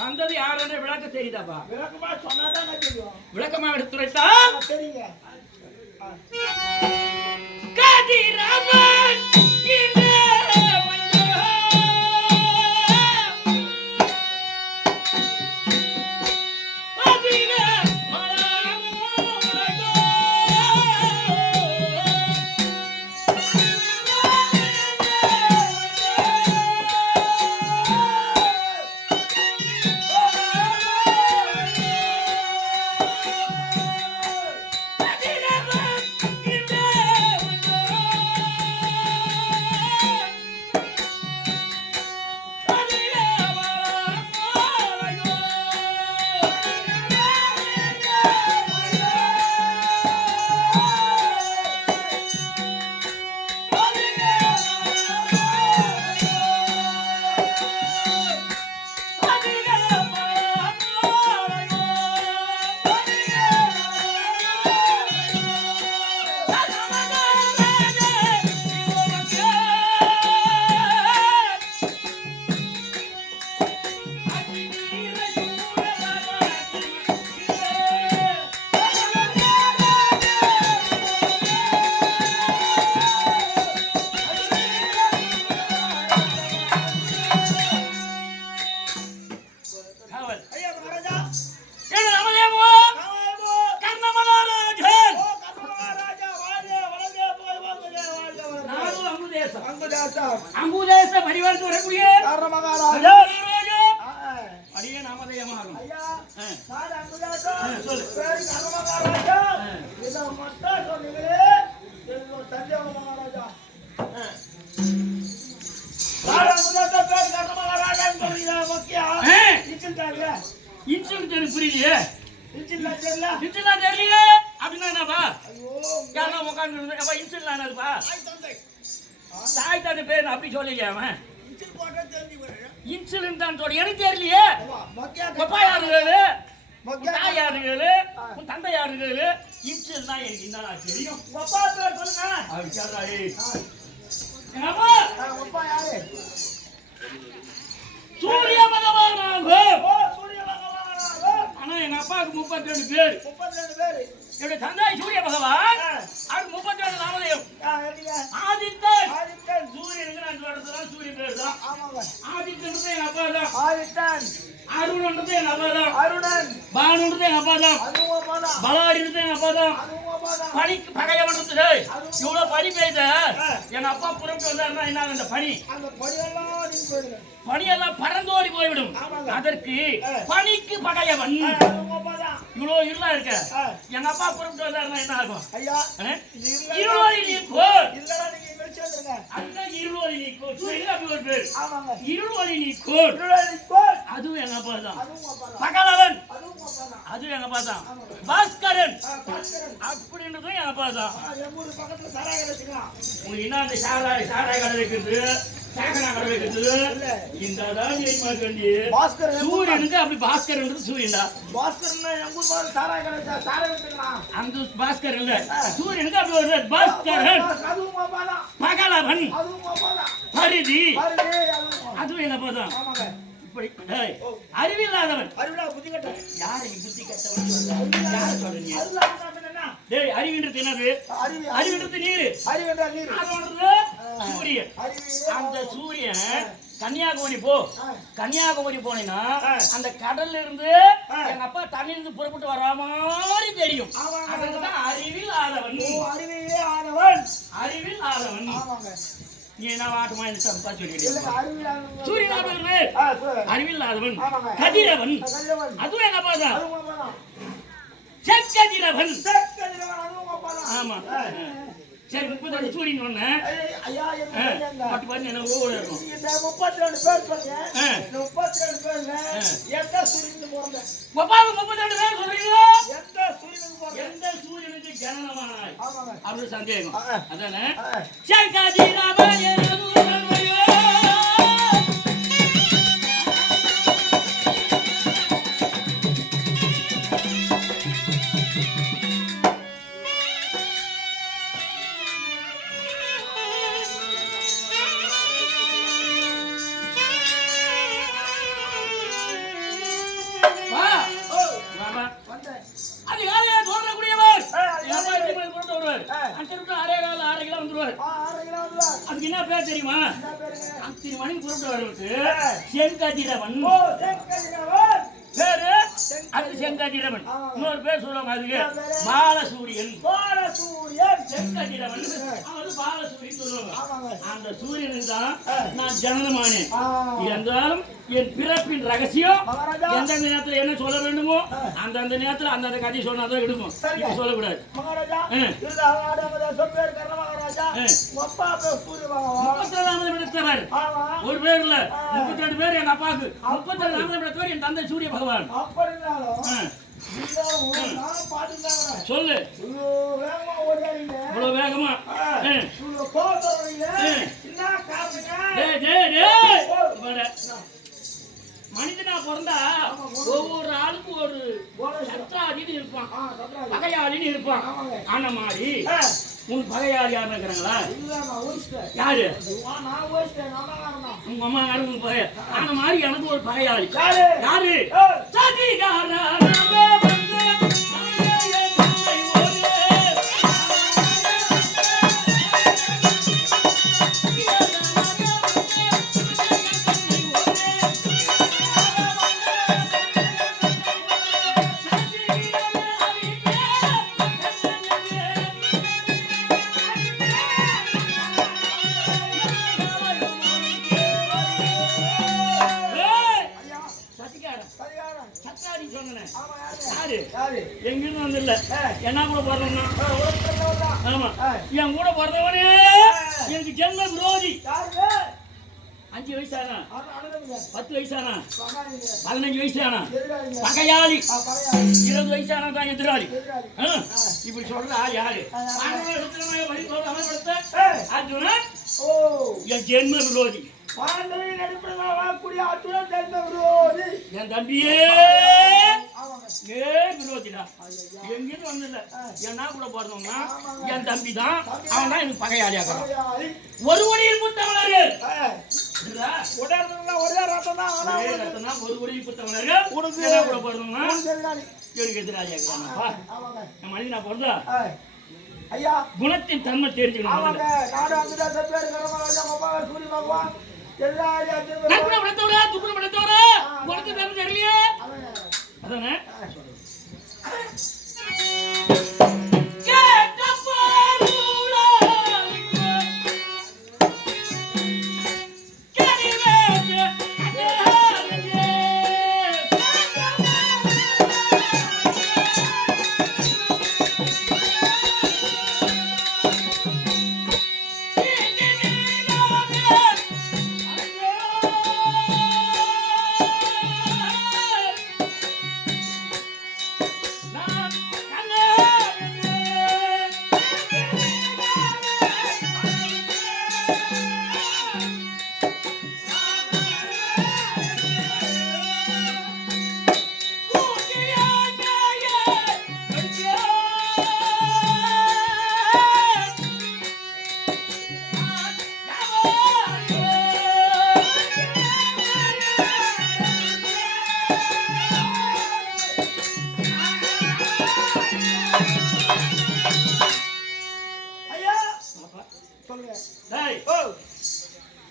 வந்தது யாருன்னு விளக்க தெரியுதாப்பா? விளக்கமா சொன்னாதான் தெரியும். விளக்கமா எடுத்துரைத்தா சரிங்க. கதிரவன் அங்குதேச பரிவர்த்து வரக்கூடிய அடியே நாமதேயமாகும். இன்சூரன்ஸ் புரியலையே. இன்சூரன்ஸ் தெரியலையே அப்படின்னா என்னப்பா? யாரா உட்காந்து இன்சூரன்ஸ்ப்பா தாய் தந்தை பேர் அப்படி சொல்லலையா அவன்? இன்சுலின் தான் சொல்ல எனக்கு தெரியலையே. அப்பா யாரு, தாய் யாரு, உன் தந்தை யாரு? இன்சுலின் தான் எனக்கு என்ன தெரியும். அப்பா பேர் சொல்லுங்க. அப்படி சொல்றாரு. சூரிய பகவானாகும். ஆனா எங்க அப்பாவுக்கு 32 பேர். என்னுடைய தந்தை சூரிய பகவான், அது 32 நாமதேயம். ஆதித்தன் சூரியனுக்கு நான் சொல்றதுதான் சூரியன் பேர் தான். ஆதித்தன் எங்க அப்பா தான். அருணன் எங்க அப்பா தான். பானு எங்க அப்பா தான். பலாரி எங்க அப்பா தான். பனிக்கு பகையவன் இவ்வளவு பனி பெய்த எங்க அப்பா புறப்பட்டு வந்தாருன்னா என்ன இந்த பனியெல்லாம் பறந்தோடி போய்விடும். அதற்கு பனிக்கு பகையவன் இவ்வளவு இருளா இருக்க எங்க அப்பா புறப்பட்டு வந்தாருன்னா என்ன ஆகும்? இருளோடி நீக்கோள். இருளோடி நீக்கோள் அதுவும் எங்க அப்பா தான். பகலவன் அதுவும் எங்க அப்பா தான். பாஸ்கரன் அப்படின்றதும் எங்க அப்பா தான். உங்களுக்கு என்ன அந்த சாராய கடை வைக்கிறது, சாகனா கடை வைக்கிறது இந்த சூரியனுக்கு அப்படி பாஸ்கரன் சூரியன்டா. அந்த பாஸ்கர் இல்ல சூரியனுக்கு அப்படி ஒரு பாஸ்கரன். பகலவன் பரிதி அதுவும் எங்க அப்பா தான். அறிவில்லாதவன் யாரு புத்தி கட்டவன் யார சொல்றீங்க? அறிவின்றது என்னது? அறிவின்றது நீர். சூரியன். அந்த சூரியன் கன்னியாகுமரி கன்னியாகுமரி போனீங்கன்னா அந்த கடல்ல இருந்து எங்க அப்பா தண்ணில இருந்து புறப்பட்டு வர மாதிரி தெரியும். அதுதான் அறிவில் ஆதவன். அறிவில் ஆதவன். நீ என்ன வாட்டமா சூரியன் அறிவில்லாதவன். கதிரவன் அதுவும் எங்க அப்பா தான். செக்கதிரவன். ஆமா சரி 32 சூரியன் ஒண்ணு பட்டு பாரு என்ன ஓட இருக்கும். 32 பேர் சொல்றேன். 32 பேர்ல எந்த சூரியனுக்கு போறங்க? பாப்பாவு 32 பேர் சொல்றீங்க. எந்த சூரியனுக்கு ஜனனமானாய்? அப்படி சந்தேகம் அதானே. செக்கதிரவன் வந்துருவாரு. 6:30 வந்துருவார். அதுக்கு என்ன பேர் தெரியுமா? என்ன பேருங்க? அத்தனை மணிக்கு புறப்பட்டு வரவருக்கு செங்கதிரவன் ஓ செங்கதிரவன். பேரு. அது செங்கதிரவன். இன்னொரு பேர் சொல்லுவாங்க அதுக்கு பாலசூரியன். பாலசூரியன். செங்கதிரவன் அவரு பாலசூரியன் சொல்லுவாங்க. ஆமாங்க. அந்த சூரியனுக்கு தான் நான் ஜனனமானேன். இருந்தாலும் என் பிறப்பின் ரகசியம் எந்தெந்த நேரத்துல என்ன சொல்ல வேண்டுமோ அந்தந்த நேரத்துல அந்தந்த கதையை சொன்னாதான் எடுக்கும். இப்ப சொல்லக்கூடாது. மகாராஜா சொற்பேர் கர்ண மகாராஜா அப்பா பேர் சூரிய பகவான் 32 இடத்தவர். ஒரு பேர் இல்ல 32 பேர் எங்க அப்பாவுக்கு. 32 இடத்தவர் என் தந்தை சூரிய பகவான். சொல்லு. இவ்வளவு வேகமா மனிதனா பிறந்தா ஒவ்வொரு ஆளுக்கும் ஒரு சத்ராதின்னு இருப்பான், பகையாளின்னு இருப்பான். ஆன மாதிரி உங்க பகையாளி யாரும் இருக்கிறாங்களா? யாரு? உங்க அம்மா யாரும் உங்க பகைய. ஆன மாதிரி எனக்கு ஒரு பகையாளி. யாரு? எங்கிருந்து வந்துடல என்ன கூட பிறந்தா? ஆமா, என் கூட பிறந்தவனே எனக்கு ஜென்ம விரோதி. 5 வயசானா, 10 வயசானா, 15 வயசானா பகையாளி, 20 வயசானா தான் எதிராளி. இப்படி சொல்ற ஆள் யாரு? அர்ஜுனன் என் ஜென்ம விரோதி. என் தம்பியே விரோதிடா. எங்கிருந்து வந்தல என்ன கூட பிறந்தோம்னா என் தம்பி தான். அவன் தான் எனக்கு பகையாளியாக்குறான். ஒரு ஒளியில் புத்தவனர்கள் ஒரே ரத்தம் தான். ஒரு ஒளியில் புத்தவனர்கள் என்ன கூட பிறந்தோம்னா எனக்கு எதிராளியாக்குறான். என் மனிதனா பிறந்தா ஐயா குணத்தின் தன்மை தெரிஞ்சுக்கணும். தெரியலையே அதானே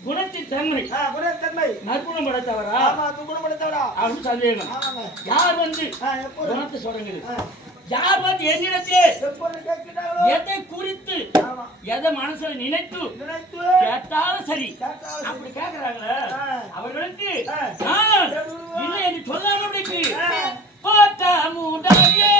குணத்தின் தன்மை நற்குணம் படைத்தவரா அப்படின்னு சந்தேகம். யார் வந்து குணத்தை சொல்றீங்க? யார் வந்து என்னிடத்தே எதை குறித்து எதை மனசுல நினைத்து கேட்டாலும் சரி அப்படி கேட்கிறாங்களே அவர்களுக்கு நான் இல்லை என்று சொல்லாதபடிக்கு போட்டா மூண்டாவே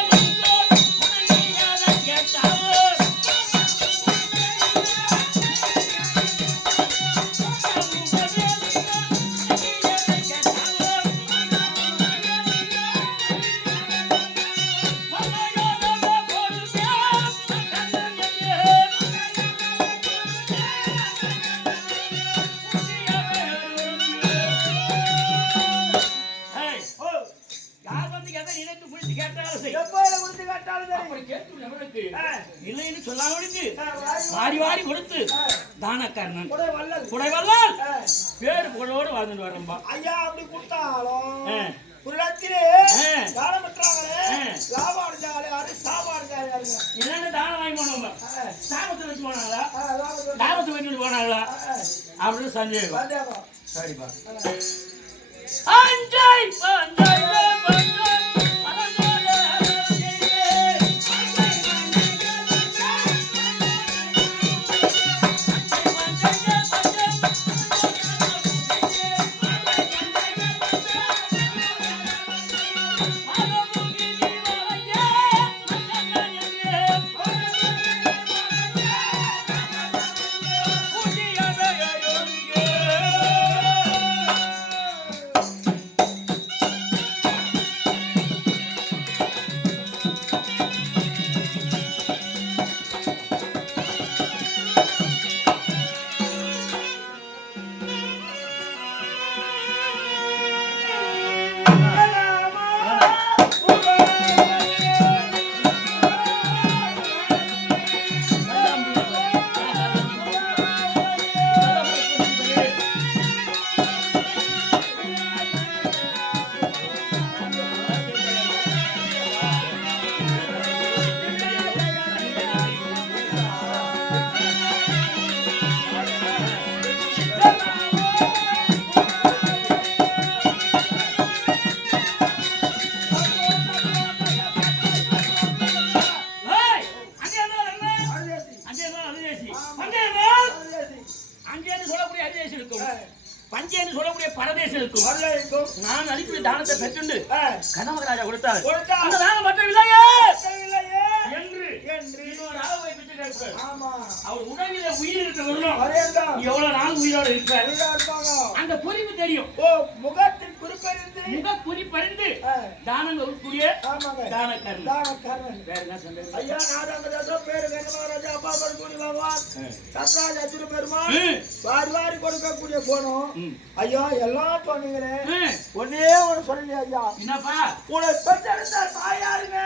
வாரி வாரி கொடுத்து தானக்காரன் குடைவல்லால் பேரு புகழோடு வாழ்ந்துட்டு வரம்பா. ஐயா அப்படி கொடுத்தாலும் ஒரு ராத்திரி தானம் பெற்றாங்களே லாபம் அடிச்சாங்களே அது சாபம் அடிச்சாங்க என்னென்ன தானம் வாங்கி போனவங்க சாபத்தை வச்சு போனாங்களா லாபத்தை வச்சுட்டு போனாங்களா அப்படின்னு சந்தேகம் சரிப்பா அஞ்சாய் பஞ்சேன்னு சொல்லக்கூடிய பரதேசம் இருக்கும். நான் அளிக்கிற தானத்தை பெற்றுண்டு கனமகராஜா கொடுத்தார். அந்த தானம் மற்றவில்லையே என்று இன்னொரு அளவை பெற்று அவர் உடலில உயிர் இருக்க வரணும். எவ்வளவு நாள் உயிரோடு இருப்பார் அந்த குறிப்பு தெரியும். முகத்தின் குறிப்பறிந்து முக குறிப்பறிந்து தானங்கள் கூடிய தானக்கர்ணன். வேற என்ன சொல்றது? ஐயா நாடாமராஜா பேரு கனமகராஜா அப்பா பரமேஸ்வரி பகவான் சத்ராஜ் அச்சுர பெருமாள் வாரி வாரி கொடுக்கக்கூடிய போனோம். ஐயா எல்லாம் சொன்னீங்களே ஒன்னே ஒண்ணு சொல்லலையா ஐயா? என்னப்பா? உங்களை பெற்றெடுத்த தாயாருங்க.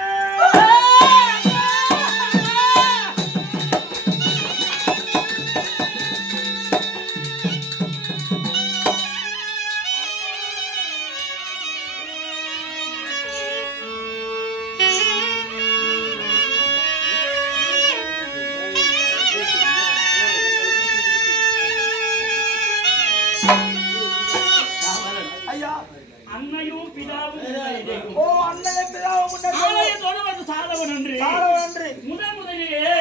அன்னையும் பிதாவும் முதலிலே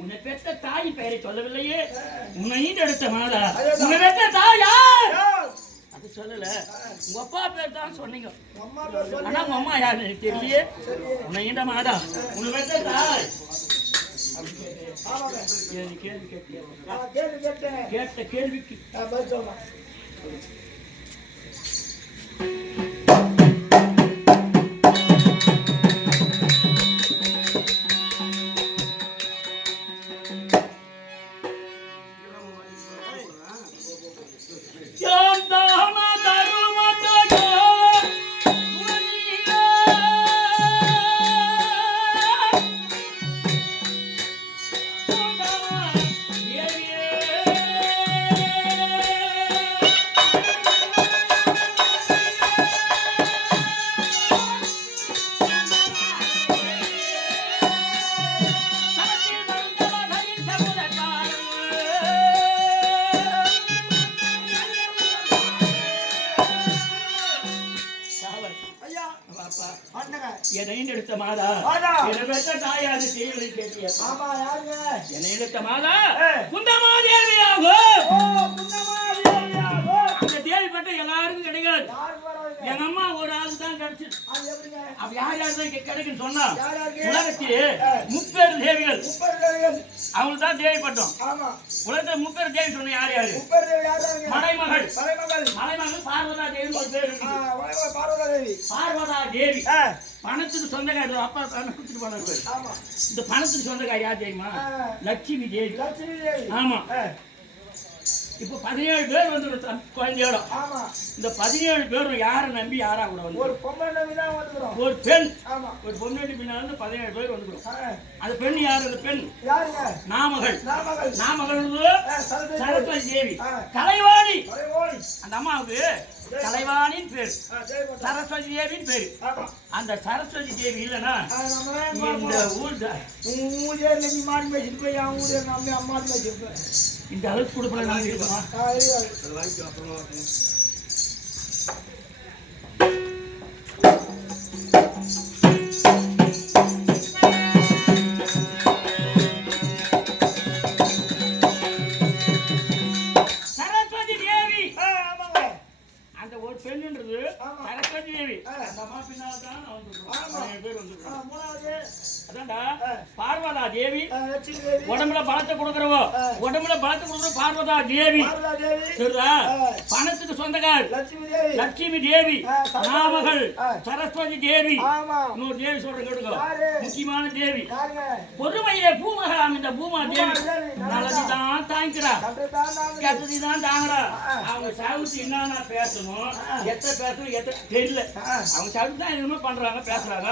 உன்னை பெற்ற தாய் பெயரை சொல்லவில்லையே. உன்னை எடுத்த மாதா உன்னை பெற்ற தாய் யார் அது சொல்லல. உங்க அப்பா பேர் தான் சொன்னீங்க. ஆனா உங்க அம்மா யாரு எனக்கு தெரியலையே. உன்னை இந்த மாதா உன்னை பெற்ற தாய் கேட்ட கேள்விக்கு என்னை எடுத்த மாதா என்னை பெற்ற தாயாது செய்வதை கேட்டிய என்னை எடுத்த மாதா குந்தமாதேவியாகும். அந்த தேவி பட்ட எல்லாருக்கும் கிடைக்காது. எங்க அம்மா ஒரு ஆள் தான் கிடைச்சு. அப்ப யார் யார் தான் கிடைக்குன்னு சொன்னா உலகத்திலே முப்பெரு தேவிகள் அவங்களுக்கு தான் தேவி பட்டோம். உலகத்துல முப்பெரு தேவி சொன்ன யார் யாரு? மலைமகள் பார்வதா தேவி ஒரு பேர். பார்வதா தேவி பணத்துக்கு சொந்தக்காரி. அப்பா பணம் கொடுத்துட்டு போனாரு. இந்த பணத்துக்கு சொந்தக்காரி யார் தெரியுமா? லட்சுமி தேவி. ஆமா. இப்போ 17 பேர் வந்து குழந்தையோட. இந்த 17 பேரும் யாரை நம்பி யாரா கூட வந்து ஒரு பெண் ஒரு பொண்ணு பின்னால 17 பேர் வந்துடும். அந்த பெண் யாரு? அந்த பெண் நாமகள். நாமகள் சரஸ்வதி தேவி கலைவாணி. அந்த அம்மாவுக்கு கலைவாணின் பேர், தேவி பட்டம். சரஸ்வதி தேவின் பேரு. ஆமா. அந்த சரஸ்வதி தேவி இல்லைன்னா இந்த ஊர் ஊர்ல நீ மாடி மேய்ச்சிட்டு போய் என் ஊர்ல நம்ம அம்மா மேய்ச்சிருப்பேன். இந்த அளவுக்கு கொடுப்பல நாங்க இருக்கோமா? சரஸ்வதி தேவி அந்த ஒரு பெண்ணுன்றது சரஸ்வதி தேவி. அந்த அம்மா பின்னால தான் நான் வந்துருக்கேன். பேர் வந்துருக்கேன். அதான்டா பார்வதா தேவி. உடம்புல பலத்தை கொடுக்குறவோ, உடம்புல பலத்தை கொடுக்குற பார்வதா தேவி. சரிதா? பணத்துக்கு சொந்தக்கார் லட்சுமி தேவி, நாமகள் சரஸ்வதி தேவி. இன்னொரு தேவி சொல்றேன் கேட்டுக்கோ, முக்கியமான தேவி. பொறுமையிலே பூமகளாம் இந்த பூமா தேவி. நல்லதுதான் தாங்கிக்கிறா, கெட்டதுதான் தாங்குறா. அவங்க சாவுக்கு என்னன்னா பேசணும், எத்தனை பேசணும் எத்தனை தெரியல. அவங்க சாவுக்கு தான் என்னமோ பண்றாங்க, பேசுறாங்க.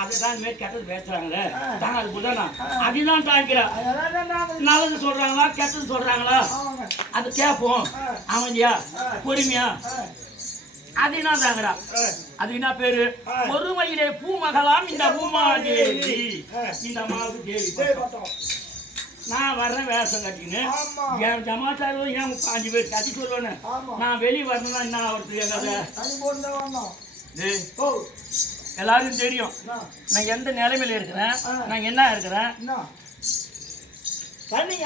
அதுதான் மேல் கெட்டது பேசுறாங்க. தான் அது புதானா அதுதான் தாங்கிக்கிறா. நல்லது சொல்றாங்களா கெட்டது சொல்றாங்களா அது கேட்போம். அமைதியா பொறுமையா அது என்ன தாங்கடா. அது என்ன பேரு? பொறுமையிலே பூமகளாம் இந்த பூமா தேவி. இந்த அம்மாவுக்கு தேவி. நான் வர்றேன் வேஷம் கட்டின்னு என் ஜமாச்சாரம் ஏன் 5 பேர் கட்டி சொல்லுவேன்னு. நான் வெளியே வரணும்னா என்ன ஆகுறது? எல்லாரும் தெரியும் நான் எந்த நிலைமையில இருக்கிறேன், நான் என்ன இருக்கிறேன். தண்ணி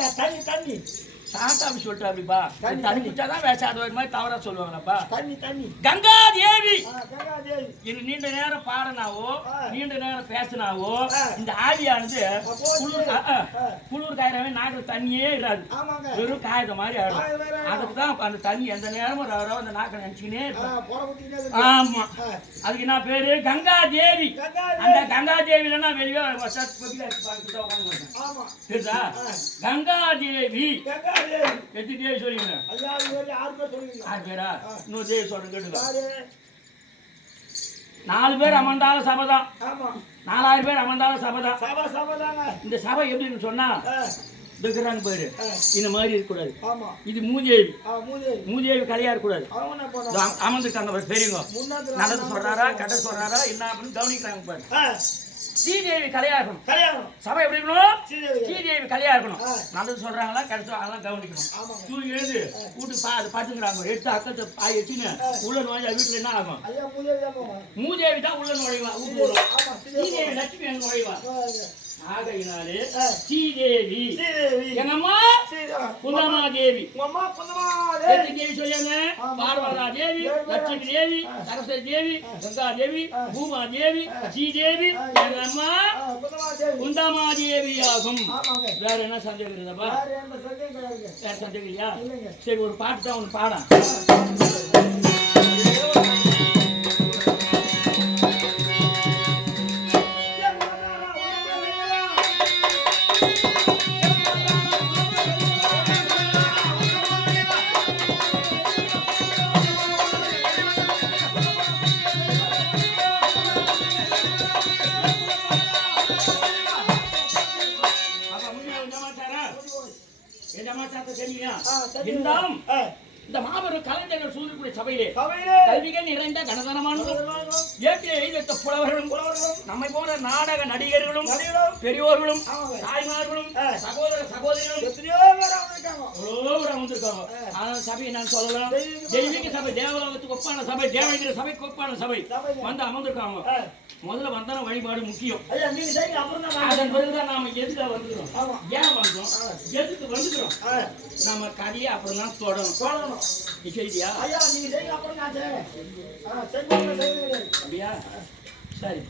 சாப்பிட்டு சொல்லிட்டு அப்படிப்பா தண்ணி குடிச்சாதான் வேஷம் ஒரு மாதிரி தவறா சொல்லுவாங்களாப்பா. தண்ணி கங்கா தேவி. இது நீண்ட நேரம் பாடனாவோ நீண்ட நேரம் பேசினாவோ இந்த ஆவியானது குளிர் காயிரவே நாக்கில் தண்ணியே இராது, வெறும் காய்ந்த மாதிரி ஆயிடும். அதுக்கு தான் அந்த தண்ணி எந்த நேரமும் அந்த நாக்கை நினைச்சுக்கினே இருக்கும். ஆமா, அதுக்கு என்ன பேரு? கங்கா தேவி. அந்த கங்கா தேவியிலன்னா வெளியே தெரியுதா? கங்கா தேவி. எத்தனை தேவி சொல்லுங்க? 6 பேரா? இன்னொரு தேவி சொல்றேன் கேட்டுக்கோ. 4 பேர் அமர்ந்தாலும் சபைதான், 4000 பேர் அமர்ந்தாலும் சபைதான். இந்த சபை எப்படின்னு சொன்னா இருக்கிறாங்க பேரு இந்த மாதிரி இருக்கக்கூடாது. இது மூதேவி. மூதேவி கலையா இருக்கக்கூடாது. அமர்ந்துட்டாங்க பெரியவங்க. நல்லது சொல்றாரா கெட்டது சொல்றாரா என்ன அப்படின்னு கவனிக்கிறாங்க பாரு. ஸ்ரீதேவி கலையா இருக்கணும். சபை எப்படி இருக்கணும்? ஸ்ரீதேவி கலையா இருக்கணும். நல்லது சொல்றாங்களா கெடுத்து அதெல்லாம் கவனிக்கணும். தூங்கி எழுது வீட்டுக்கு பாத்துக்கிறாங்க. எடுத்து அக்கத்தை பாய் வச்சுன்னு உள்ள நுழைஞ்சா வீட்டுல என்ன ஆகும்? மூதேவி தான் உள்ள நுழைவா. ஸ்ரீதேவி லட்சுமி அங்க நுழைவா. ஆகையினாலே ஸ்ரீதேவி எங்க அம்மா குந்தமா தேவி. தேவி சொல்லுங்க. பார்வதா தேவி, லட்சுமி தேவி, சரஸ்வதி தேவி, கங்கா தேவி, பூமா தேவி, ஸ்ரீதேவி எங்க அம்மா குந்தமா தேவி ஆகும். வேற என்ன சந்தேகம் இருக்குதாப்பா? வேற சந்தேகம் இல்லையா? சரி, ஒரு பாட்டு தான் ஒன்று பாடம். இந்த மாபெரும் கலைஞர்கள் சூழக்கூடிய சபையிலே கல்விகள் நிறைந்த கனதனமானதும் இயற்கை வைத்த புலவர்களும் நம்மை போன்ற நாடக நடிகர்களும் பெரியோர்களும் தாய்மார்களும் சகோதர சகோதரிகளும் வந்திருக்காங்க. ஆனா சபையை நான் சொல்லலாம் தெய்வீக சபை, தேவலோகத்துக்கு ஒப்பான சபை, தேவகிர சபைக்கு ஒப்பான சபை வந்து அமர்ந்திருக்காங்க. முதல்ல வந்தான வழிபாடு முக்கியம். அதன் பிறகுதான் நாம எதுக்காக வந்துக்கிறோம், ஏன் வந்தோம், எதுக்கு வந்துக்கிறோம், நம்ம கதையை அப்புறம் தான் தொடரும். நீ செய்தியா? அப்படியா? சரி.